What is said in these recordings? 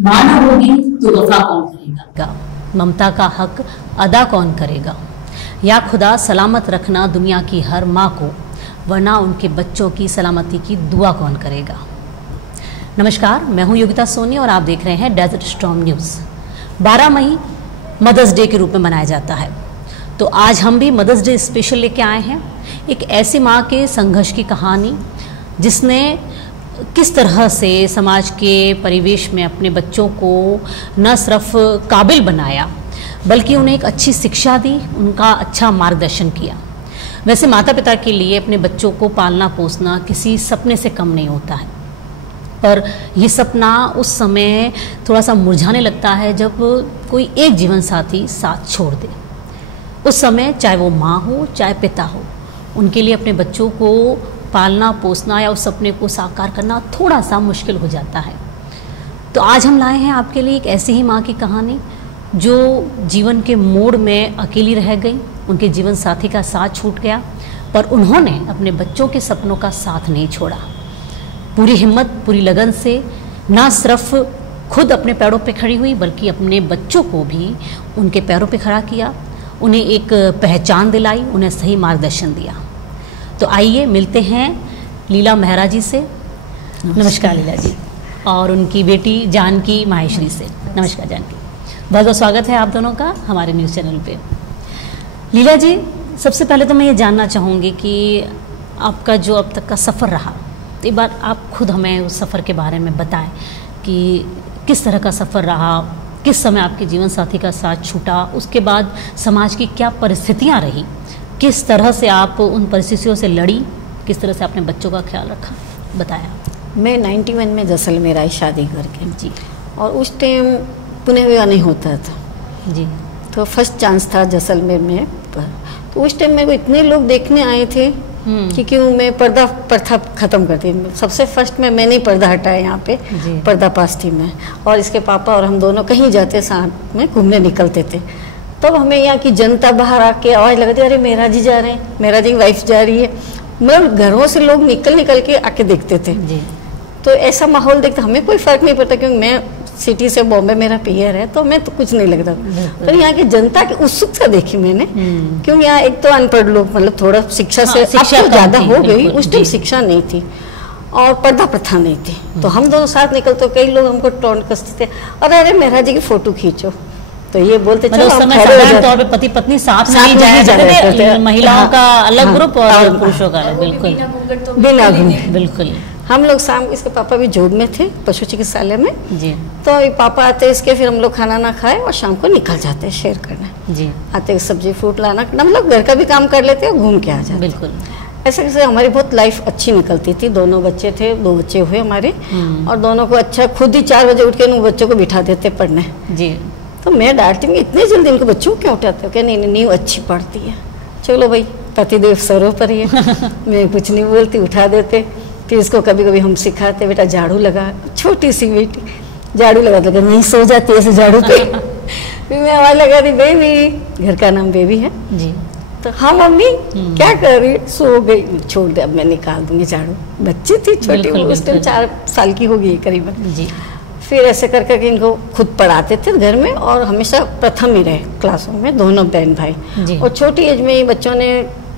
माँ न होगी तो वफा कौन करेगा, ममता का हक अदा कौन करेगा। या खुदा सलामत रखना दुनिया की हर माँ को, वरना उनके बच्चों की सलामती की दुआ कौन करेगा। नमस्कार, मैं हूं योगिता सोनी और आप देख रहे हैं डेजर्ट स्टॉर्म न्यूज़। 12 मई मदर्स डे के रूप में मनाया जाता है, तो आज हम भी मदर्स डे स्पेशल लेके आए हैं। एक ऐसी माँ के संघर्ष की कहानी जिसने किस तरह से समाज के परिवेश में अपने बच्चों को न सिर्फ काबिल बनाया बल्कि उन्हें एक अच्छी शिक्षा दी, उनका अच्छा मार्गदर्शन किया। वैसे माता पिता के लिए अपने बच्चों को पालना पोसना किसी सपने से कम नहीं होता है, पर यह सपना उस समय थोड़ा सा मुरझाने लगता है जब कोई एक जीवन साथी साथ छोड़ दे। उस समय चाहे वो माँ हो चाहे पिता हो, उनके लिए अपने बच्चों को पालना पोसना या उस सपने को साकार करना थोड़ा सा मुश्किल हो जाता है। तो आज हम लाए हैं आपके लिए एक ऐसी ही माँ की कहानी जो जीवन के मोड़ में अकेली रह गई, उनके जीवन साथी का साथ छूट गया, पर उन्होंने अपने बच्चों के सपनों का साथ नहीं छोड़ा। पूरी हिम्मत पूरी लगन से ना सिर्फ खुद अपने पैरों पे खड़ी हुई बल्कि अपने बच्चों को भी उनके पैरों पे खड़ा किया, उन्हें एक पहचान दिलाई, उन्हें सही मार्गदर्शन दिया। तो आइए मिलते हैं लीला मेहरा जी से। नमस्कार लीला जी, और उनकी बेटी जानकी माहेश्वरी से। नमस्कार जानकी, बहुत बहुत स्वागत है आप दोनों का हमारे न्यूज़ चैनल पे। लीला जी, सबसे पहले तो मैं ये जानना चाहूँगी कि आपका जो अब तक का सफ़र रहा, एक बार आप खुद हमें उस सफ़र के बारे में बताएं कि किस तरह का सफ़र रहा, किस समय आपके जीवन साथी का साथ छूटा, उसके बाद समाज की क्या परिस्थितियाँ रही, किस तरह से आप उन परिस्थितियों से लड़ी, किस तरह से आपने बच्चों का ख्याल रखा, बताया। मैं 91 में जैसलमेर आई शादी करके जी, और उस टाइम पुणे विवाह नहीं होता था जी, तो फर्स्ट चांस था जैसलमेर में। तो उस टाइम मेरे को इतने लोग देखने आए थे कि क्यों मैं पर्दा प्रथा ख़त्म करती। सबसे फर्स्ट में मैंने ही पर्दा हटाया यहाँ पे पर्दा पास थी मैं, और इसके पापा और हम दोनों कहीं जाते साथ में घूमने निकलते थे। तब हमें यहाँ की जनता बाहर आके आवाज़ लगाती, अरे मेरा जी जा रहे हैं, मेरा जी वाइफ जा रही है। मतलब घरों से लोग निकल के आके देखते थे जी। तो ऐसा माहौल देखते हमें कोई फ़र्क नहीं पड़ता, क्योंकि मैं सिटी से बॉम्बे मेरा पीयर है तो मैं तो कुछ नहीं लगता। पर यहाँ की जनता की उत्सुकता देखी मैंने, क्योंकि यहाँ एक तो अनपढ़ लोग, मतलब थोड़ा शिक्षा से शिक्षा ज़्यादा हो गई, उस टाइम शिक्षा नहीं थी और पर्दा प्रथा नहीं थी। तो हम दोनों साथ निकलते, कई लोग हमको टोंट कसते थे, अरे मेहरा जी की फ़ोटो खींचो, तो ये बोलते चलो उस समय साधारण तौर पे पति पत्नी साथ नहीं जाया करते थे, महिलाओं का अलग ग्रुप और पुरुषों का अलग। बिल्कुल बिना घूंघट। बिल्कुल। हम लोग शाम, इसके पापा भी जॉब में थे पशु चिकित्सालय में जी, तो पापा आते इसके, फिर हम लोग खाना ना खाए और शाम को निकल जाते शेयर करने जी, आते सब्जी फ्रूट लाना, मतलब घर का भी काम कर लेते और घूम के आ जाते। बिल्कुल। ऐसे कैसे हमारी बहुत लाइफ अच्छी निकलती थी। दोनों बच्चे थे, 2 बच्चे हुए हमारे, और दोनों को अच्छा खुद ही 4 बजे उठ के उन बच्चों को बिठा देते पढ़ने जी। तो मैं डांटती हूँ इतने जल्दी उनको बच्चों को क्यों उठाते हो, क्या नहीं नहीं अच्छी पढ़ती है, चलो भाई पतिदेव सर्वोपरि है। मैं कुछ नहीं बोलती, उठा देते। फिर इसको कभी कभी हम सिखाते, बेटा झाड़ू लगा, छोटी सी बेटी झाड़ू लगा देते, नहीं सो जाती ऐसे झाड़ू पे। फिर मैं आवाज़ लगा दी, बेबी, घर का नाम बेबी है जी, तो हाँ मम्मी क्या कर रही, सो गई, छोड़ दे अब मैं निकाल दूंगी झाड़ू। बच्ची थी छोटी, उस टाइम 4 साल की हो गई करीबन जी। फिर ऐसे करके इनको खुद पढ़ाते थे घर में, और हमेशा प्रथम ही रहे क्लासों में दोनों बहन भाई। और छोटी एज में ही बच्चों ने,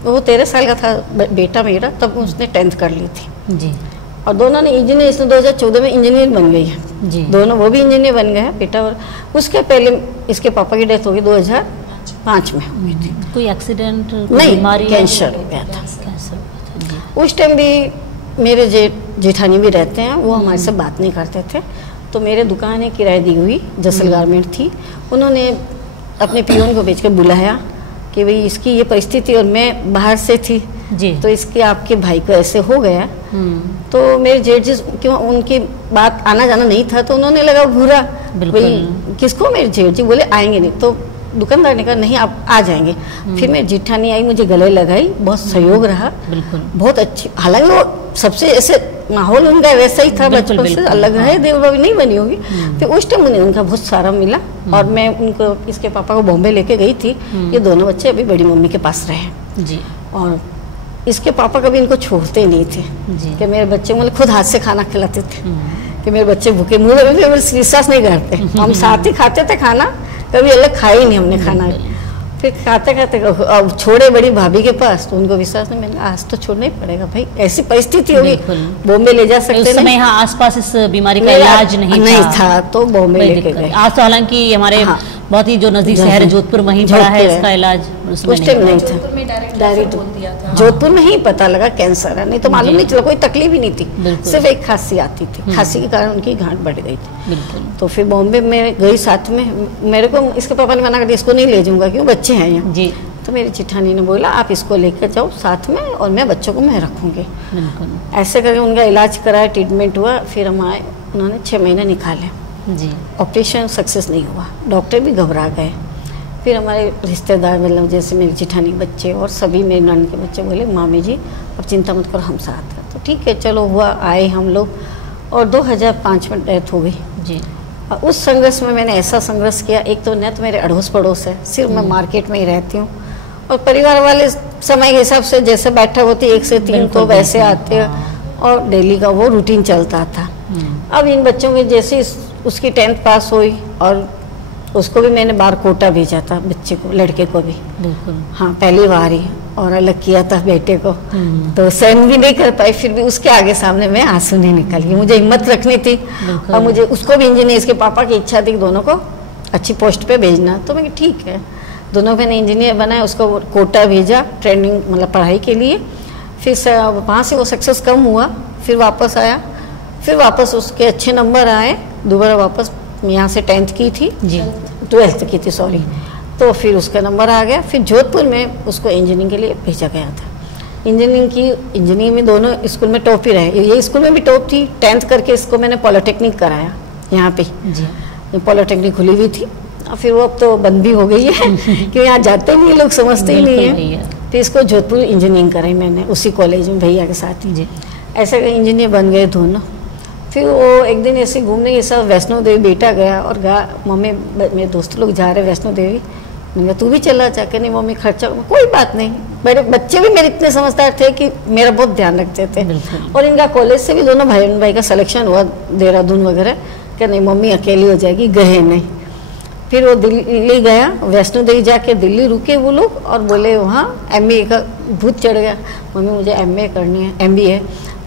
वो 13 साल का था बेटा मेरा, तब उसने 10th कर ली थी जी, और दोनों ने इंजीनियर, इसने 2014 में इंजीनियर बन गई है जी, दोनों, वो भी इंजीनियर बन गए हैं बेटा। और उसके पहले इसके पापा की डेथ हो गई 2005 में हुई थी। कोई एक्सीडेंट नहीं, बीमारी, कैंसर हो गया था। कैंसर। उस टाइम भी मेरे जेठानी भी रहते हैं, वो हमारे से बात नहीं करते थे। तो मेरे दुकान एक किराए दी हुई जसल गारमेंट थी, उन्होंने अपने पियोन को भेज कर बुलाया कि भाई इसकी ये परिस्थिति, और मैं बाहर से थी जी, तो इसके आपके भाई को ऐसे हो गया। तो मेरे जेठ जी, क्यों उनकी बात आना जाना नहीं था, तो उन्होंने लगा घूरा, भाई किसको, मेरे जेठ जी बोले आएंगे नहीं, तो दुकानदार ने कहा नहीं आप आ जाएंगे। फिर मेरी जेठानी आई, मुझे गले लगाई, बहुत सहयोग रहा, बहुत अच्छी। हालांकि वो सबसे ऐसे माहौल उनका वैसा ही था, बचपन से अलग है, देवभावी नहीं बनी होगी। फिर उस टाइम उन्हें उनका बहुत सारा मिला, और मैं उनको, इसके पापा को बॉम्बे लेके गई थी। ये दोनों बच्चे अभी बड़ी मम्मी के पास रहे जी, और इसके पापा कभी इनको छोड़ते नहीं थे कि मेरे बच्चे मुझे खुद हाथ से खाना खिलाते थे। कि मेरे बच्चे भूखे, मुझे विश्वास नहीं करते। हम साथ ही खाते थे खाना, कभी अलग खाया ही नहीं हमने खाना। फिर खाते खाते अब छोड़े बड़ी भाभी के पास, तो उनको विश्वास नहीं, मैंने आज तो छोड़ना ही पड़ेगा भाई, ऐसी परिस्थिति होगी, बॉम्बे ले जा सकते नहीं। यहाँ आसपास इस बीमारी का इलाज नहीं था तो बॉम्बे लेके गए। आज तो हालांकि हमारे बहुत ही जो नजदीक शहर जोधपुर में ही पड़ा है इसका इलाज, उस टाइम नहीं था। डायरेक्ट जोधपुर में ही पता लगा कैंसर है, नहीं तो मालूम नहीं चला, कोई तकलीफ ही नहीं थी, सिर्फ एक खांसी आती थी, खांसी के कारण उनकी गांठ बढ़ गई थी। तो फिर बॉम्बे में गई साथ में, मेरे को इसके पापा ने मना कर दिया, इसको नहीं ले जाऊंगा क्यों, बच्चे हैं यहाँ जी। तो मेरी जेठानी ने बोला आप इसको लेकर जाओ साथ में और मैं बच्चों को मैं रखूँगी। ऐसे करके उनका इलाज कराया, ट्रीटमेंट हुआ, फिर हम आए, उन्होंने 6 महीने निकाले जी। ऑपरेशन सक्सेस नहीं हुआ, डॉक्टर भी घबरा गए। फिर हमारे रिश्तेदार मतलब जैसे मेरी जेठानी के बच्चे और सभी मेरे नंद के बच्चे बोले मामी जी अब चिंता मत करो हम साथ हैं। तो ठीक है चलो हुआ, आए हम लोग और 2005 में डेथ हो गई जी। और उस संघर्ष में मैंने ऐसा संघर्ष किया, एक तो न तो मेरे अड़ोस पड़ोस है, सिर्फ मैं मार्केट में ही रहती हूँ और परिवार वाले समय के हिसाब से जैसे बैठक होती 1 से 3 तो वैसे आते हैं और डेली का वो रूटीन चलता था। अब इन बच्चों के जैसे उसकी 10th पास हुई और उसको भी मैंने बाहर कोटा भेजा था, बच्चे को, लड़के को भी हाँ पहली बार ही, और अलग किया था बेटे को, तो सहन भी नहीं कर पाई, फिर भी उसके आगे सामने में आंसू नहीं निकल गई, मुझे हिम्मत रखनी थी और मुझे उसको भी इंजीनियर, इसके पापा की इच्छा थी कि दोनों को अच्छी पोस्ट पे भेजना, तो मैं ठीक है दोनों मैंने इंजीनियर बनाया, उसको कोटा भेजा ट्रेनिंग मतलब पढ़ाई के लिए। फिर वहाँ से वो सक्सेस कम हुआ, फिर वापस आया, फिर वापस उसके अच्छे नंबर आए, दोबारा वापस यहाँ से 10th की थी जी, 12th की थी सॉरी, तो फिर उसका नंबर आ गया। फिर जोधपुर में उसको इंजीनियरिंग के लिए भेजा गया था। इंजीनियरिंग में दोनों स्कूल में टॉप ही रहे, ये स्कूल में भी टॉप थी। 10th करके इसको मैंने पॉलिटेक्निक कराया यहाँ पे जी, पॉलिटेक्निक खुली हुई थी, और फिर वो अब तो बंद भी हो गई है कि यहाँ जाते नहीं लोग, समझते ही नहीं है। तो इसको जोधपुर इंजीनियरिंग कराई मैंने उसी कॉलेज में भैया के साथ ही जी। ऐसे इंजीनियर बन गए दोनों। फिर वो एक दिन ऐसे घूमने के साथ वैष्णो देवी बेटा गया और मम्मी मेरे दोस्त लोग जा रहे वैष्णो देवी, मैंने तू भी चला जाके, नहीं मम्मी खर्चा, कोई बात नहीं, मेरे बच्चे भी मेरे इतने समझदार थे कि मेरा बहुत ध्यान रखते थे। और इनका कॉलेज से भी दोनों भाई का सिलेक्शन हुआ देहरादून वगैरह, कि नहीं मम्मी अकेली हो जाएगी, गए नहीं। फिर वो दिल्ली गया, वैष्णो देवी जाके दिल्ली रुके वो लोग और बोले वहाँ MBA का भूत चढ़ गया, मम्मी मुझे MA करनी है, MBA।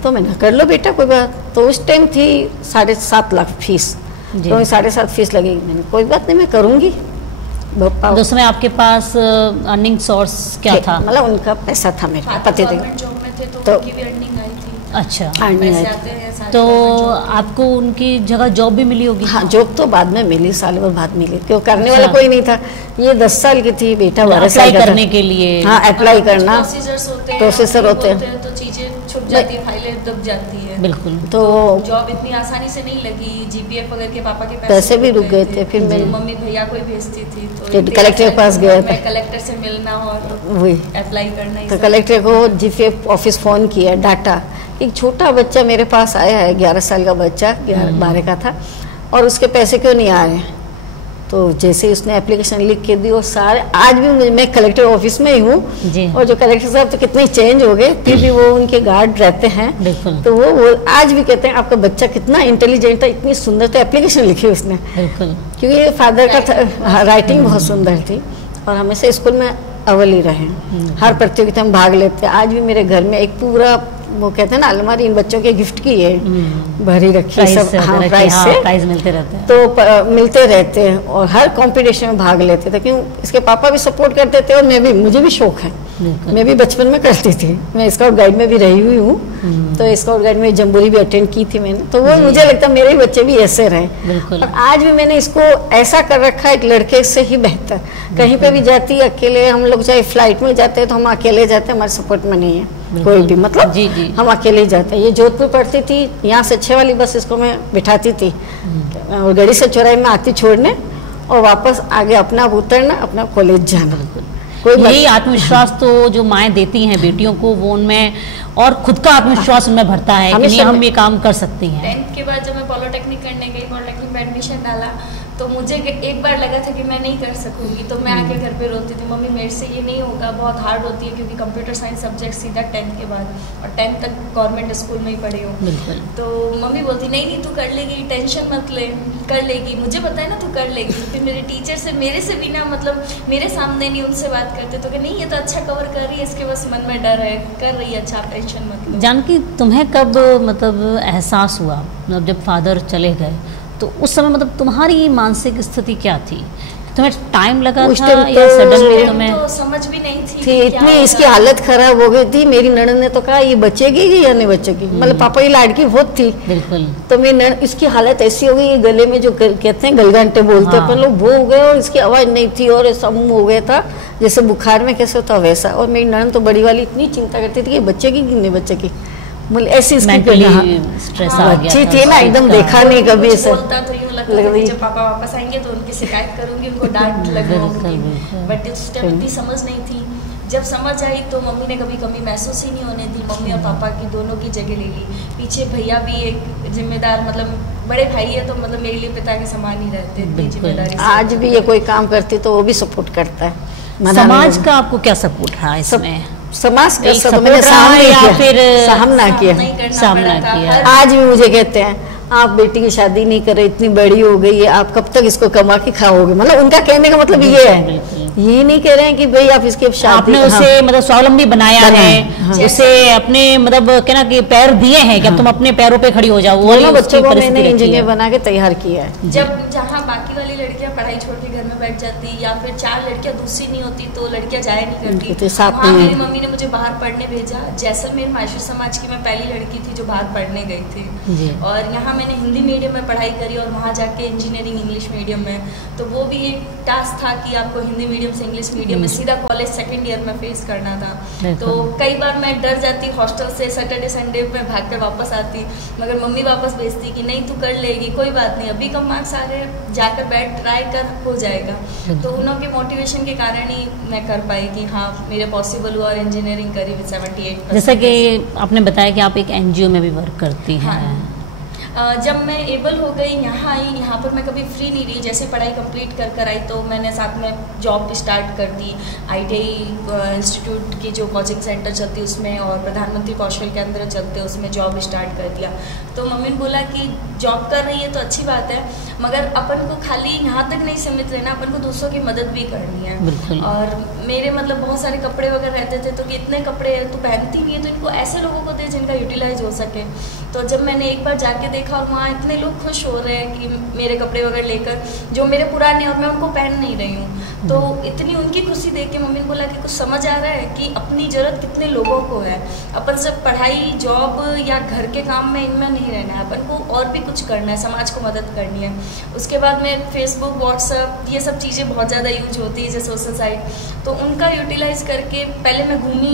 तो मैंने कर लो बेटा कोई बात, तो उस टाइम थी 7.5 लाख फीस, तो 7.5 फीस लगेगी, मैंने कोई बात नहीं मैं करूँगी। तो उसमें आपके पास अर्निंग सोर्स क्या था? मतलब उनका पैसा था मेरे पति थे तो अच्छा, तो आपको उनकी जगह जॉब भी मिली होगी? हाँ जॉब तो बाद में मिली, साल भर बाद मिली, क्यों करने वाला कोई नहीं था। ये 10 साल की थी, बेटा 12 साल का करने के लिए हाँ अप्लाई करना, प्रोसेसर होते हैं तो चीजें छुप जाती है, फाइलें दब जाती है। बिल्कुल, तो जॉब इतनी आसानी से नहीं लगी, GPF वगैरह के पापा के पैसे भी रुक गए थे। फिर मैं मम्मी भैया को भेजती थी तो कलेक्टर के पास गया था, कलेक्टर से मिलना और वही अप्लाई करना, तो कलेक्टर को GPF ऑफिस फोन किया, डाटा एक छोटा बच्चा मेरे पास आया है, 11 साल का बच्चा, 12 का था, और उसके पैसे क्यों नहीं आ रहे। तो जैसे उसने एप्लीकेशन लिख के दी और सारे, आज भी मैं कलेक्टर ऑफिस में ही हूँ और जो कलेक्टर साहब तो कितने चेंज हो गए, फिर भी वो उनके गार्ड रहते हैं, तो वो आज भी कहते हैं आपका बच्चा कितना इंटेलिजेंट था, इतनी सुंदर तो एप्लीकेशन लिखी उसने, क्योंकि फादर का राइटिंग बहुत सुंदर थी और हमेशा स्कूल में अव्वल ही रहे, हर प्रतियोगिता में भाग लेते। आज भी मेरे घर में एक पूरा वो कहते हैं ना अलमारी इन बच्चों के गिफ्ट की है, भरी रखी सब, हाँ प्राइज मिलते रहते हैं, तो मिलते रहते हैं और हर कंपटीशन में भाग लेते थे, क्यों इसके पापा भी सपोर्ट करते थे और मैं भी, मुझे भी शौक है, मैं भी बचपन में करती थी, मैं स्काउट गाइड में भी रही हुई हूँ, तो स्काउट गाइड में जम्बूरी भी अटेंड की थी मैंने, तो वो मुझे लगता है मेरे ही बच्चे भी ऐसे रहे। और आज भी मैंने इसको ऐसा कर रखा है, एक लड़के से ही बेहतर, कहीं पे भी जाती है अकेले, हम लोग चाहे फ्लाइट में जाते हैं तो हम अकेले जाते हैं, हमारे सपोर्ट में नहीं है कोई भी, मतलब जी। हम अकेले ही जाते हैं। ये जोधपुर पढ़ती थी, यहाँ से 6 वाली बस इसको मैं बिठाती थी और गढ़ी से चौराहे में आती छोड़ने और वापस आगे अपना उतरना, अपना कॉलेज जाना। यही आत्मविश्वास तो जो माएँ देती हैं बेटियों को, वो उनमें और खुद का आत्मविश्वास उनमें भरता है कि नहीं हम ये काम कर सकती हैं। 10th के बाद जब मैं पॉलिटेक्निक करने गई, पॉलिटेक्निक में एडमिशन डाला तो मुझे एक बार लगा था कि मैं नहीं कर सकूंगी, तो मैं आके घर पे रोती थी, मम्मी मेरे से ये नहीं होगा, बहुत हार्ड होती है क्योंकि कंप्यूटर साइंस सब्जेक्ट सीधा 10th के बाद, और 10th तक गवर्नमेंट स्कूल में ही पढ़ी हूँ। तो मम्मी बोलती नहीं नहीं तू कर लेगी, टेंशन मत ले, कर लेगी, मुझे पता है ना तू कर लेगी। फिर मेरे टीचर से मेरे से भी ना मतलब मेरे सामने नहीं उनसे बात करते तो कि नहीं ये तो अच्छा कवर कर रही है, इसके बस मन में डर है, कर रही है अच्छा, टेंशन मत लो। जानकी तुम्हें कब मतलब एहसास हुआ, मतलब जब फादर चले गए तो उस समय मतलब तुम्हारी मानसिक स्थिति क्या थी? तुम्हें टाइम लगा था या सडनली तुम्हें? तो समझ भी नहीं थी इतनी इसकी हालत खराब हो गई थी। मेरी ननद ने तो कहा ये बचेगी या नहीं बचेगी, मतलब पापा की लाडकी बहुत थी। बिल्कुल। तो मेरी ननद, इसकी हालत ऐसी हो गई, ये गले में जो कहते हैं गलगंटे बोलते हैं अपन लोग, वो हो गए और इसकी आवाज नहीं थी और ऐसा मुंह हो गया था जैसे बुखार में कैसे होता वैसा। और मेरी ननद तो बड़ी वाली इतनी चिंता करती थी कि बचेगी कि नहीं बचेगी, मतलब ऐसी मेंटली स्ट्रेस आ गया अच्छी थी ना एकदम, देखा नहीं कभी ऐसा। बोलता तो यूं लगता था कि जब पापा वापस आएंगे तो उनकी शिकायत करूंगी, उनको डांट लगवाऊंगी, बट उस टाइम इतनी समझ नहीं थी। जब समझ आई तो मम्मी ने कभी कमी महसूस ही नहीं होने दी, मम्मी और पापा की दोनों की जगह ले ली। पीछे भैया भी एक जिम्मेदार, मतलब बड़े भाई है तो मतलब मेरे लिए पिता के समान ही रहते थे, जिम्मेदारी। आज भी ये कोई काम करती तो वो भी सपोर्ट करता है। समाज का आपको क्या सपोर्ट रहा इसमें? समाज का सब मैंने सामना किया। आज भी मुझे कहते हैं आप बेटी की शादी नहीं कर रहे, इतनी बड़ी हो गई है, आप कब तक इसको कमा के खाओगे, मतलब उनका कहने का मतलब ये है, ये नहीं कह रहे हैं कि भाई आप इसके शादी, आपने उसे मतलब स्वावलंबी बनाया है, उसे अपने मतलब क्या ना कि पैर दिए हैं कि तुम अपने पैरों पे खड़ी हो जाओ। वो बच्चों को मैंने इंजीनियर बना के तैयार किया है। जब जहाँ बाकी वाली लड़कियां पढ़ाई छोड़ के घर में बैठ जाती या फिर 4 लड़कियां दूसरी नहीं होती तो लड़कियां जाया नहीं करती, वहाँ मेरी मम्मी ने मुझे बाहर पढ़ने भेजा। जैसलमेर माशूर समाज की मैं पहली लड़की थी जो बाहर पढ़ने गई थी, और यहाँ मैंने हिंदी मीडियम में पढ़ाई करी और वहाँ जाके इंजीनियरिंग इंग्लिश मीडियम में। तो वो भी एक टास्क था कि आपको हिंदी मीडियम से इंग्लिश मीडियम में सीधा कॉलेज 2nd ईयर में फेस करना था। तो कई बार मैं डर जाती हॉस्टल से, सैटरडे संडे में भाग कर वापस आती, मगर मम्मी वापस भेजती कि नहीं तू कर लेगी, कोई बात नहीं, अभी कम मार्क्स आ रहे, जाकर बैठ ट्राई कर, हो जाएगा। तो उन्हों के मोटिवेशन के कारण ही मैं कर पाई कि हाँ मेरे पॉसिबल हुआ और इंजीनियरिंग करी विद 78%। जैसा कि आपने बताया कि आप एक NGO में भी वर्क करती हैं। जब मैं एबल हो गई, यहाँ आई, यहाँ पर मैं कभी फ्री नहीं रही। जैसे पढ़ाई कंप्लीट कर आई तो मैंने साथ में जॉब स्टार्ट कर दी, ITI इंस्टीट्यूट की जो कोचिंग सेंटर चलती है उसमें, और प्रधानमंत्री कौशल केंद्र चलते हैं उसमें जॉब स्टार्ट कर दिया। तो मम्मी ने बोला कि जॉब कर रही है तो अच्छी बात है, मगर अपन को खाली यहाँ तक नहीं सीमित रहना, अपन को दूसरों की मदद भी करनी है। और मेरे मतलब बहुत सारे कपड़े वगैरह रहते थे, तो कि इतने कपड़े तू पहनती नहीं है तो इनको ऐसे लोगों को दे जिनका यूटिलाइज हो सके। तो जब मैंने एक बार जाके देखा और वहाँ इतने लोग खुश हो रहे हैं कि मेरे कपड़े वगैरह लेकर जो मेरे पुराने और मैं उनको पहन नहीं रही हूँ, तो इतनी उनकी खुशी देख के मम्मी ने बोला कि कुछ समझ आ रहा है कि अपनी ज़रूरत कितने लोगों को है। अपन सब पढ़ाई जॉब या घर के काम में इनमें नहीं रहना है, अपन को और भी कुछ करना है, समाज को मदद करनी है। उसके बाद में फेसबुक व्हाट्सअप ये सब चीज़ें बहुत ज़्यादा यूज होती है जैसे सोशल साइट, तो उनका यूटिलाइज करके पहले मैं घूमी।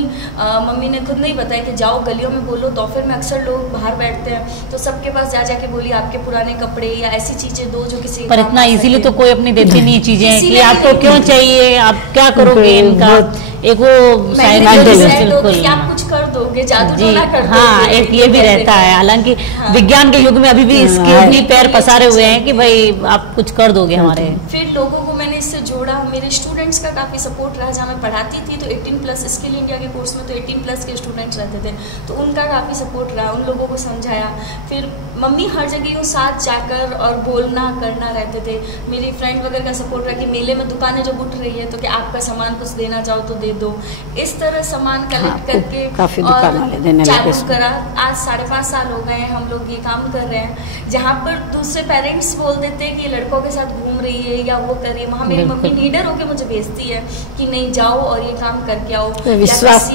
मम्मी ने खुद नहीं बताया कि जाओ गलियों में बोलो, तो फिर मैं अक्सर लोग बाहर बैठते हैं तो सबके पास जा जाके बोली आपके पुराने कपड़े या ऐसी चीज़ें दो जो किसी, पर इतना इजीली तो कोई अपनी देती नहीं चीजें कि आपको क्यों चाहिए, आप क्या करोगे इनका, एक वो बिल्कुल आप कुछ कर दोगे, जादू टोना कर दोगे। हाँ, एक ये भी रहता है, हालांकि विज्ञान के युग में अभी भी इसके भी पैर पसारे हुए हैं कि भाई आप कुछ कर दोगे हमारे। फिर लोगों को मैंने इससे जोड़ा, मेरे स्टूडेंट्स का काफ़ी सपोर्ट रहा। जहाँ मैं पढ़ाती थी तो 18+ स्किल इंडिया के कोर्स में तो 18+ के स्टूडेंट्स रहते थे, तो उनका काफ़ी सपोर्ट रहा, उन लोगों को समझाया। फिर मम्मी हर जगह यूँ साथ जाकर और बोलना करना रहते थे। मेरी फ्रेंड वगैरह का सपोर्ट रहा कि मेले में दुकानें जब उठ रही है तो कि आपका सामान कुछ देना चाहो तो दे दो, इस तरह सामान कलेक्ट करके काफी दुकान वाले देने लगे करा। आज 5.5 साल हो गए हैं हम लोग ये काम कर रहे हैं। जहाँ पर दूसरे पेरेंट्स बोल देते हैं कि लड़कों के साथ घूम रही है या वो कर रही है, वहाँ मेरी मम्मी लीडर होकर मुझे भेजती है कि नहीं जाओ और ये काम करके आओ। विश्वास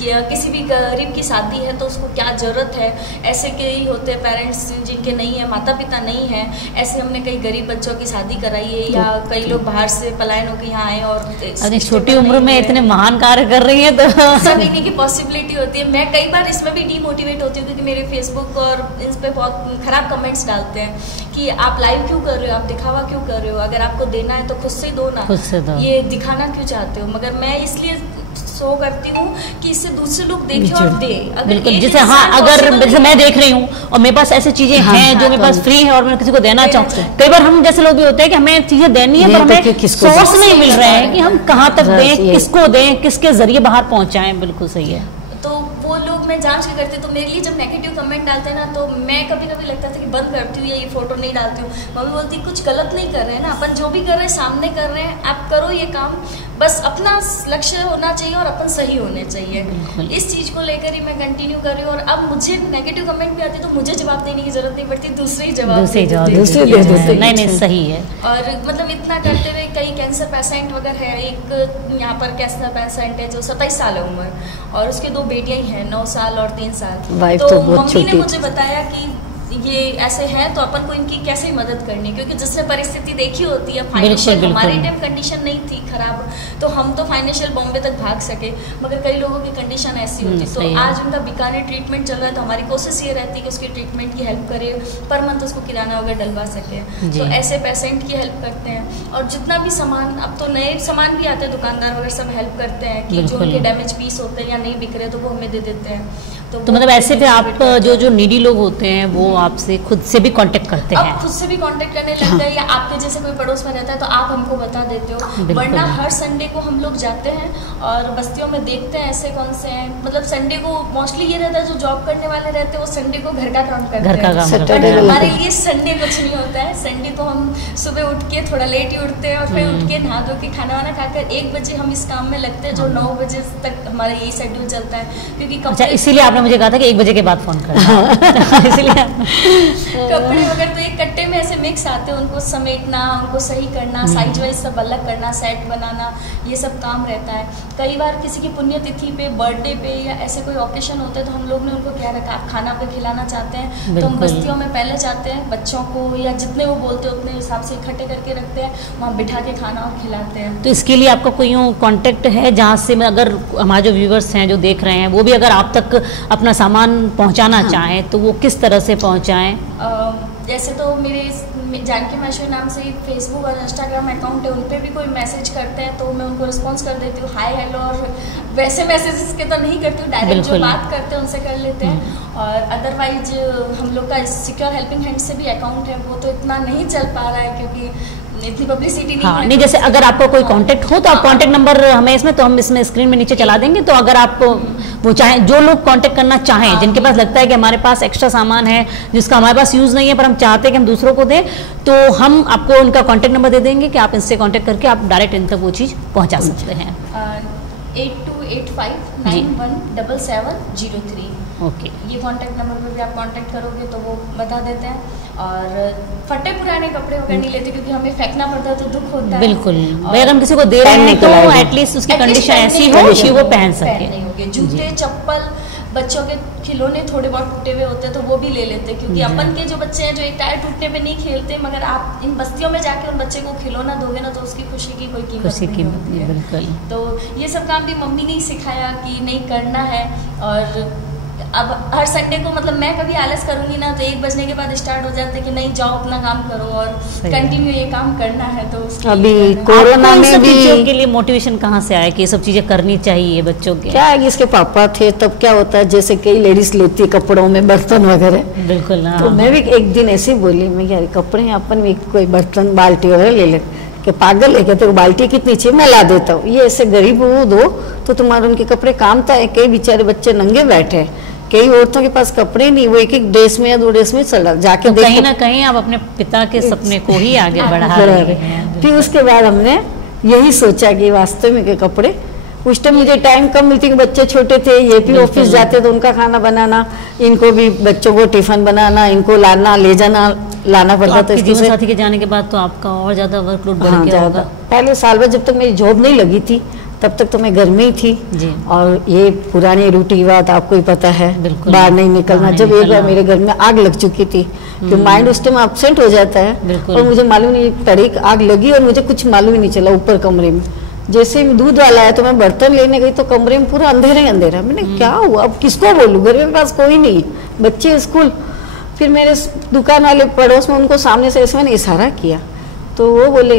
कि किसी भी गरीब की शादी है तो उसको क्या ज़रूरत है, ऐसे कई होते हैं पेरेंट्स जिनके नहीं है, माता पिता नहीं है, ऐसे हमने कई गरीब बच्चों की शादी कराई है, या कई लोग बाहर से पलायन होकर यहाँ आए और छोटी उम्र में इतने महान कार्य कर रही है, तो सब इन्हीं की पॉसिबिलिटी होती है। मैं कई बार इसमें भी डीमोटिवेट होती हूँ क्योंकि मेरे फेसबुक और इस पे बहुत खराब कमेंट्स डालते हैं कि आप लाइव क्यों कर रहे हो, आप दिखावा क्यों कर रहे हो, अगर आपको देना है तो खुद से दो ना, खुद से दो, ये दिखाना क्यों चाहते हो। मगर मैं इसलिए शो करती हूँ कि इससे दूसरे लोग देखें और दे। बिल्कुल, जैसे हाँ, अगर जैसे मैं देख रही हूँ और मेरे पास ऐसी चीजें हैं जो मेरे पास फ्री है और मैं किसी को देना चाहूँ। कई बार हम जैसे लोग भी होते हैं कि हमें चीजें देनी है पर हमें सोर्स नहीं मिल रहा है कि हम कहाँ तक दें, किसको दें, किसके जरिए बाहर पहुंचाएं। बिल्कुल सही है। तो वो लोग मैं जांच के करती, तो मेरे लिए जब नेगेटिव कमेंट डालते हैं ना, तो मैं कभी कभी लगता था कि बंद करती हूँ या ये फोटो नहीं डालती हूँ। मम्मी बोलती कुछ गलत नहीं कर रहे हैं ना, अपन जो भी कर रहे हैं सामने कर रहे हैं, आप करो ये काम, बस अपना लक्ष्य होना चाहिए और अपन सही होने चाहिए। इस चीज को लेकर ही मैं कंटिन्यू कर रही हूँ। और अब मुझे नेगेटिव कमेंट भी आती है तो मुझे जवाब देने की जरूरत नहीं पड़ती, दूसरे ही जवाब दूसरे नहीं सही है। और मतलब इतना करते हुए कई कैंसर पेशेंट वगैरह है। एक यहाँ पर कैंसर पेशेंट है जो 27 साल है उम्र, और उसके 2 बेटियां ही हैं, 9 साल और 3 साल। तो मम्मी ने मुझे बताया कि ये ऐसे है तो अपन को इनकी कैसे मदद करनी, क्योंकि जिसने परिस्थिति देखी होती है फाइनेंशियल, हमारी टाइम कंडीशन नहीं थी खराब, तो हम तो फाइनेंशियल बॉम्बे तक भाग सके, मगर कई लोगों की कंडीशन ऐसी होती है। तो आज उनका बीकानेर ट्रीटमेंट चल रहा है, तो हमारी कोशिश ये रहती है कि उसकी ट्रीटमेंट की हेल्प करे, पर मंथ उसको किराना वगैरह डलवा सके। तो ऐसे पेशेंट की हेल्प करते हैं। और जितना भी सामान, अब तो नए सामान भी आते हैं, दुकानदार वगैरह सब हेल्प करते हैं कि जो उनके डैमेज पीस होते हैं या नहीं बिक रहे तो वो हमें दे देते हैं। तो मतलब ऐसे फिर आप जो नीडी लोग होते हैं वो आपसे खुद से भी कांटेक्ट करते हैं? खुद से भी कांटेक्ट करने लगते हैं, या आपके जैसे कोई पड़ोस में रहता है तो आप हमको बता देते हो। वरना हर संडे को हम लोग जाते हैं और बस्तियों में देखते हैं ऐसे कौन से हैं। मतलब संडे को मोस्टली ये रहता है जो जॉब करने वाले रहते हैं वो संडे को घर का काम करते हैं। हमारे लिए संडे कुछ नहीं होता है। संडे को हम सुबह उठ के थोड़ा लेट ही उठते हैं और फिर उठ के नहा धो के खाना वाना खाकर 1 बजे हम इस काम में लगते हैं, जो 9 बजे तक हमारा यही शेड्यूल चलता है। क्योंकि इसीलिए आपने मुझे कहा था कि 1 बजे के बाद फोन करना। इसलिए कपड़े वगैरह तो एक कट्टे में ऐसे मिक्स आते हैं, उनको समेटना, उनको सही करना, साइज वाइज सब अलग करना, सेट बनाना, ये सब काम रहता है। कई बार किसी की पुण्यतिथि पे, बर्थडे पे या ऐसे कोई ऑकेशन होता है तो हम लोग ने उनको क्या रखा, आप खाना पे खिलाना चाहते हैं तो हम बस्तियों में पहले जाते हैं, बच्चों को या जितने वो बोलते हैं उतने हिसाब से इकट्ठे करके रखते हैं, वहाँ बिठा के खाना और खिलाते हैं। तो इसके लिए आपका कोई कॉन्टेक्ट है जहाँ से अगर हमारे जो व्यूवर्स हैं जो देख रहे हैं वो भी अगर आप तक अपना सामान पहुंचाना चाहें तो वो किस तरह से पहुंचाएं? जैसे तो मेरे जानकी महेश्वरी नाम से फेसबुक और इंस्टाग्राम अकाउंट है, उन पे भी कोई मैसेज करते हैं तो मैं उनको रिस्पॉन्स कर देती हूँ, हाय हेलो। और वैसे मैसेजेस के तो नहीं करती हूँ, डायरेक्ट जो बात करते हैं उनसे कर लेते हैं। और अदरवाइज हम लोग का सिक्योर हेल्पिंग हैंड से भी अकाउंट है, वो तो इतना नहीं चल पा रहा है क्योंकि इतनी पब्लिसिटी नहीं है। नहीं, जैसे अगर आपको कोई कांटेक्ट हो तो आप कांटेक्ट नंबर हमें इसमें तो हम इसमें स्क्रीन में नीचे चला देंगे। तो अगर आप वो चाहें, जो लोग कांटेक्ट करना चाहें, जिनके पास लगता है कि हमारे पास एक्स्ट्रा सामान है जिसका हमारे पास यूज़ नहीं है पर हम चाहते हैं कि हम दूसरों को दें, तो हम आपको उनका कांटेक्ट नंबर दे देंगे कि आप इनसे कांटेक्ट करके आप डायरेक्ट इन तक वो चीज़ पहुँचा सकते हैं। 8285917703 ओके, ये कांटेक्ट नंबर पर भी आप कांटेक्ट करोगे तो वो बता देते हैं। और फटे पुराने कपड़े वगैरह नहीं लेते क्योंकि हमें फेंकना पड़ता है तो दुख होता है। बिल्कुल, भाई अगर हम किसी को दे रहे हैं तो एटलीस्ट उसकी कंडीशन ऐसी हो कि वो पहन सके। जूते, चप्पल, बच्चों के खिलौने थोड़े बहुत टूटे हुए होते हैं तो वो भी ले लेते हैं, क्योंकि अपन के जो बच्चे हैं जो एक टायर टूटने पे नहीं खेलते, मगर आप इन बस्तियों में जाके उन बच्चे को खिलौना दोगे ना तो उसकी खुशी की कोई कीमत नहीं होती है। बिल्कुल। तो ये सब काम भी मम्मी ने ही सिखाया कि नहीं करना है। और अब हर संडे को मतलब मैं कभी आलस करूंगी ना तो 1 बजने के बाद स्टार्ट हो जाते कि नहीं जाओ अपना काम करो और कंटिन्यू ये काम करना है। तो अभी कोरोना में भी चीजों के लिए मोटिवेशन कहाँ से आया कि ये सब चीजें करनी चाहिए बच्चों के? क्या है कि इसके पापा थे तब क्या होता है, जैसे कई लेडीज लेती है कपड़ों में बर्तन वगैरह। बिल्कुल। तो मैं भी एक दिन ऐसे ही बोली, मैं यार कपड़े अपन भी कोई बर्तन बाल्टी वगैरह ले ले कि पागल है, कहते बाल्टी कितनी चाहिए मैं ला देता हूँ, ये ऐसे गरीब वो दो तो तुम्हारे उनके कपड़े काम था। कई बेचारे बच्चे नंगे बैठे, कई औरतों के पास कपड़े नहीं, वो एक ड्रेस में या 2 ड्रेस में चल जाके तो कहीं ना कहीं आप अपने पिता के सपने को ही आगे बढ़ा रहे हैं। फिर उसके बाद हमने यही सोचा कि वास्तव में के कपड़े, उस टाइम मुझे टाइम कम मिलती, बच्चे छोटे थे, ये भी ऑफिस जाते तो उनका खाना बनाना, इनको भी बच्चों को टिफिन बनाना, इनको लाना ले जाना लाना पड़ता था। जीवन साथी के जाने के बाद तो आपका और ज्यादा वर्कलोड बढ़ गया होगा। पहले साल भर जब तक मेरी जॉब नहीं लगी थी तब तक तो मैं घर में ही थी जी। और ये पुरानी रूटी की बात आपको ही पता है, बाहर नहीं निकलना। जब एक बार मेरे घर में आग लग चुकी थी तो माइंड उस टाइम अपसेंट हो जाता है और मुझे मालूम नहीं तड़ीक आग लगी और मुझे कुछ मालूम ही नहीं चला। ऊपर कमरे में जैसे दूध वाला आया तो मैं बर्तन लेने गई तो कमरे में पूरा अंधेरा ही अंधेरा। मैंने क्या हुआ, अब किसको बोलूँ, घर में पास कोई नहीं, बच्चे स्कूल। फिर मेरे दुकान वाले पड़ोस में उनको सामने से ऐसे मैंने इशारा किया, तो वो बोले,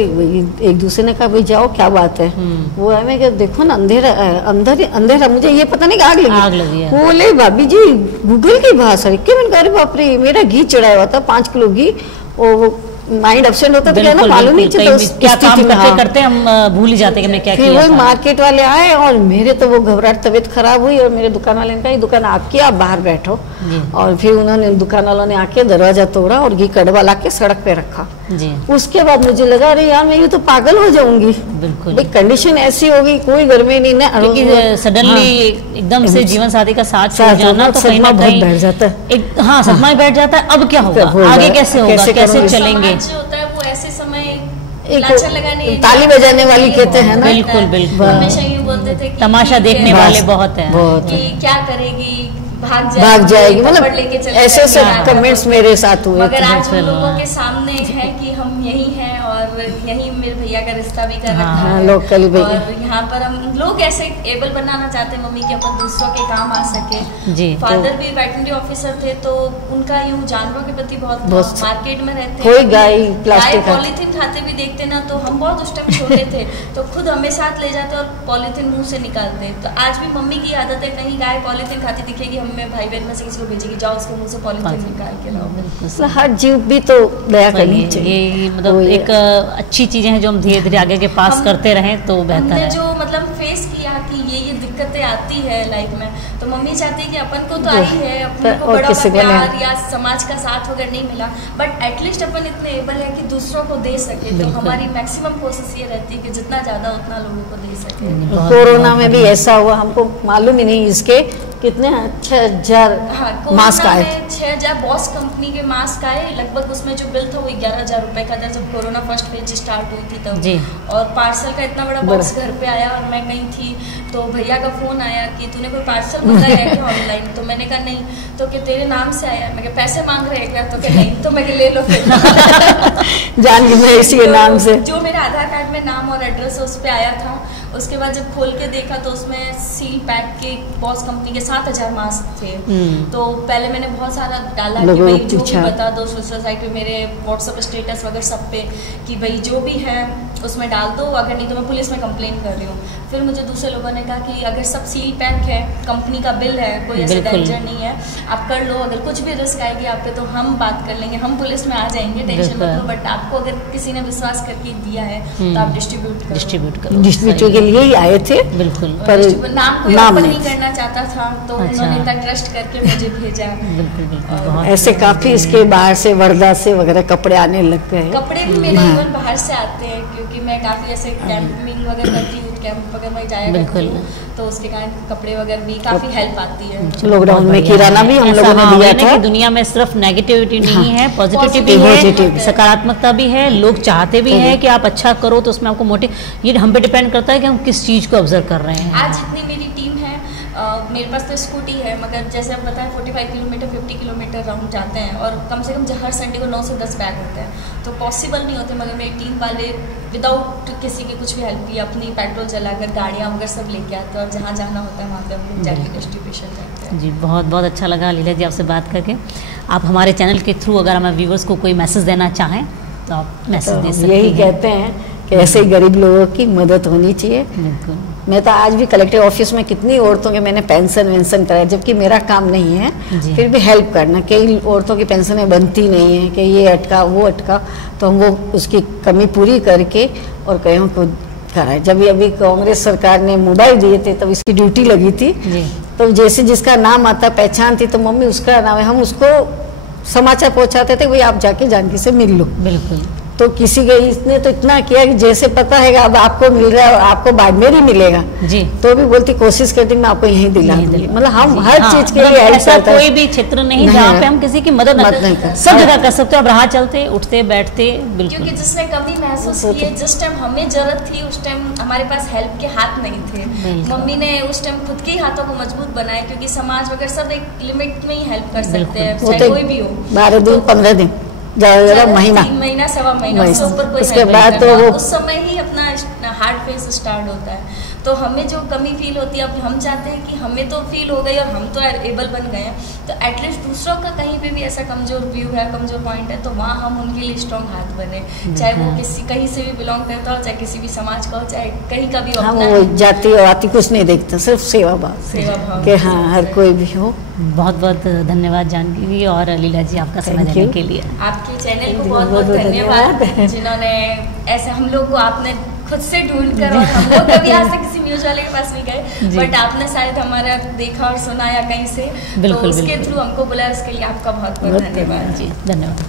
एक दूसरे ने कहा भाई जाओ क्या बात है। वो है मैं देखो ना अंधेरा, अंधेरा मुझे ये पता नहीं कि आग लगी है। वो बोले भाभी जी गूगल की भाषा के मैंने कहा बाप रे, मेरा घी चढ़ाया हुआ था 5 किलो घी, और माइंड अपसेंट होता तो क्या ना मालूम नहीं चलता क्या काम करते हम भूल ही जाते कि मैं क्या किया। फिर वो मार्केट वाले आए और मेरे तो वो घबराहट, तबीयत खराब हुई, और मेरे दुकान वाले ने कहा दुकान आपकी, आप बाहर बैठो। और फिर उन्होंने दुकान वालों ने आके दरवाजा तोड़ा और घी कड़वा ला के सड़क पे रखा। उसके बाद मुझे लगा अरे यार मैं ये तो पागल हो जाऊंगी। बिल्कुल कंडीशन ऐसी होगी, कोई घर में नहीं ना, सडनली एकदम से जीवन साथी का साथ छोड़ जाना तो कहीं ना कहीं बैठ जाता है। हाँ, सदमा ही बैठ जाता है। अब क्या होगा, आगे कैसे होगा, कैसे चलेंगे। होता है वो ऐसे समय ताली बजाने वाली कहते हैं ना। बिल्कुल बिल्कुल, हमेशा ये बोलते थे तमाशा देखने वाले बहुत हैं कि क्या करेगी, भाग जाएगी, मतलब ऐसे सब कमेंट्स मेरे साथ हुए। मगर आज उन लोगों के सामने है कि हम यही हैं और यही मेरे भैया का रिश्ता भी कर रखा है लोकल भैया। और यहाँ पर हम लोग ऐसे एबल बनाना चाहते हैं मम्मी के अपन दूसरों के काम आ सके। फादर भी वेटरनरी ऑफिसर थे, तो उनका यूँ जानवरों के प्रति बहुत मार्केट में रहते हैं। गाय पॉलीथीन खाते भी देखते ना, तो हम बहुत उस टाइम छोटे थे तो खुद हमें साथ ले जाते और पॉलीथीन मुंह से निकालते। तो आज भी मम्मी की आदत है, कहीं गाय पॉलीथीन खाती दिखेगी, हमें भाई बहन में से किसी को भेजेगी, जाओ उसके मुंह से पॉलीथीन निकाल के लाओ। हर जीव भी तो दया करनी चाहिए। ये मतलब एक अच्छी चीजें हैं जो हम धीरे धीरे आगे के पास करते रहें तो बेहतर है। जो मतलब फेस किया कि ये दिक्कतें आती है लाइफ में, तो मम्मी चाहती है कि अपन को तो आई है, अपन को बड़ा प्यार या समाज का साथ वगैरह नहीं मिला, बट एटलीस्ट अपन इतने एबल है कि दूसरों को दे सके। तो हमारी मैक्सिमम कोशिश ये रहती है कि जितना ज्यादा उतना लोगों को दे सके। कोरोना में भी ऐसा हुआ, हमको मालूम ही नहीं इसके कितने 6000 मास्क आए। 6000 बॉस कंपनी के मास्क आए, लगभग उसमें जो बिल था वो 11000 रुपए का था जब कोरोना फर्स्ट फेज स्टार्ट हुई थी तब। और पार्सल का इतना बड़ा बॉक्स घर पे आया और मैं कहीं थी तो भैया का फोन आया कि तूने कोई पार्सल मंगाया है क्या ऑनलाइन? तो मैंने कहा नहीं। तो कि तेरे नाम से आया, मैं पैसे मांग रहे हैं क्या? तो कि नहीं। तो मैं ले लो फिर जान के मैं इसी के नाम से जो मेरा आधार कार्ड में नाम और एड्रेस उस पर आया था। उसके बाद जब खोल के देखा तो उसमें सील पैक के बॉस कंपनी के 7000 मास्क थे। तो पहले मैंने बहुत सारा डाला कि भाई जो भी बता दो सोशल साइट पे, मेरे व्हाट्सएप स्टेटस वगैरह सब पे कि भाई जो भी है उसमें डाल दो, अगर नहीं तो मैं पुलिस में कंप्लेन कर रही हूँ। फिर मुझे दूसरे लोगों ने कहा कि अगर सब सील पैक है, कंपनी का बिल है, कोई ऐसा डेंजर नहीं है, आप कर लो, अगर कुछ भी रिस्क आएगी आप पे तो हम बात कर लेंगे, हम पुलिस में आ जाएंगे, टेंशन मत लो। बट आपको अगर किसी ने विश्वास करके दिया है तो आप डिस्ट्रीब्यूट करो। डिस्ट्रीब्यूट के लिए ही आए थे। बिल्कुल, पर नाम कोई ओपन नहीं करना चाहता था तो उन्होंने इतना ट्रस्ट करके मुझे भेजा। बिल्कुल, ऐसे काफी इसके बाहर से वर्धा से वगैरह कपड़े आने लग गए। कपड़े भी मेरे इवन बाहर से आते हैं क्योंकि मैं काफी ऐसे कैंपिंग वगैरह करती हूँ, कैंप वगैरह में जाया करती हूँ, तो उसके कारण कपड़े वगैरह भी काफी हेल्प आती है। लॉकडाउन में किराना भी हम लोगों ने दिया था। दुनिया में सिर्फ नेगेटिविटी नहीं है, पॉजिटिविटी भी है, सकारात्मकता भी है। लोग चाहते भी है कि आप अच्छा करो, तो उसमें आपको मोटिव, ये हम पे डिपेंड करता है कि हम किस चीज को ऑब्जर्व कर रहे हैं। आज जितनी मेरी टीम है, मेरे पास तो स्कूटी है, मगर जैसे आप बताएं 45 किलोमीटर 50 किलोमीटर राउंड जाते हैं और कम से कम हर संडे को 9 से 10 बैग होते हैं, तो पॉसिबल नहीं होते। मगर मेरी टीम वाले विदाउट किसी की कुछ भी हेल्प की अपनी पेट्रोल चलाकर गाड़ियाँ वगैरह सब लेके आते हैं और जहाँ जाना होता है वहाँ पे हम लोग जाके डिस्ट्रीब्यूशन करते हैं। जी, बहुत बहुत अच्छा लगा लीला जी आपसे बात करके। आप हमारे चैनल के थ्रू अगर हमारे व्यूवर्स को कोई मैसेज देना चाहें तो आप मैसेज दे सकते हैं। यही कहते हैं कि ऐसे ही गरीब लोगों की मदद होनी चाहिए। बिल्कुल, मैं तो आज भी कलेक्टर ऑफिस में कितनी औरतों के मैंने पेंशन वेंशन कराया, जबकि मेरा काम नहीं है, फिर भी हेल्प करना। कई औरतों की पेंशनें बनती नहीं है कि ये अटका वो अटका, तो हम वो उसकी कमी पूरी करके और कईयों को कराए। जब अभी कांग्रेस सरकार ने मोबाइल दिए थे तब इसकी ड्यूटी लगी थी, तो जैसे जिसका नाम आता पहचान थी तो मम्मी उसका नाम है, हम उसको समाचार पहुंचाते थे, भाई आप जाके जानकी से मिल लो। बिल्कुल, तो किसी के इसने तो इतना किया कि जैसे पता है अब आपको मिल रहा है और आपको बाड़मेर ही मिलेगा जी, तो भी बोलती कोशिश करती मैं आपको यहीं दिला दूंगी। मतलब हम हर चीज के लिए ऐसा कोई भी क्षेत्र नहीं जहाँ पे हम किसी की मदद नहीं कर, सब जगह कर सकते हो। अब राह चलते उठते बैठते, बिल्कुल, क्योंकि जिसने कभी महसूस किए जिस टाइम हमें जरूरत थी उस टाइम हमारे पास हेल्प के हाथ नहीं थे। मम्मी ने उस टाइम खुद के ही हाथों को मजबूत बनाया, क्योंकि समाज वगैरह सब एक लिमिट में ही हेल्प कर सकते हैं, चाहे कोई भी हो। 12 दिन 15 दिन ज़्यादा महीना सवा महीना, उसके ऊपर कोई उसके बाद तो वो उस समय ही अपना हार्ड फेस स्टार्ट होता है। तो हमें जो कमी फील होती है, अब हम चाहते हैं कि हमें तो फील हो गई और हम तो एबल बन गए हैं, तो एटलीस्ट दूसरों का कहीं पे भी ऐसा कमज़ोर व्यू है, कमज़ोर पॉइंट है, तो वहाँ हम उनके लिए स्ट्रॉन्ग हाथ बने, चाहे वो कहीं से भी बिलोंग करता हो, चाहे किसी भी समाज का हो, चाहे कहीं का भी हो। हाँ, वो जाति और आति कुछ नहीं देखता, सिर्फ सेवा भाव कि हाँ हर कोई भी हो। बहुत बहुत धन्यवाद जानकी जी और लीला जी, आपका समय देने के लिए। आपके चैनल को बहुत बहुत धन्यवाद, जिन्होंने ऐसे हम लोग को आपने खुद से ढूंढ कर, और हम लोग कभी आज तक किसी न्यूज वाले के पास नहीं गए, बट आपने शायद हमारा देखा और सुना या कहीं से, तो उसके थ्रू हमको बुलाया, उसके लिए आपका बहुत बहुत धन्यवाद जी। धन्यवाद।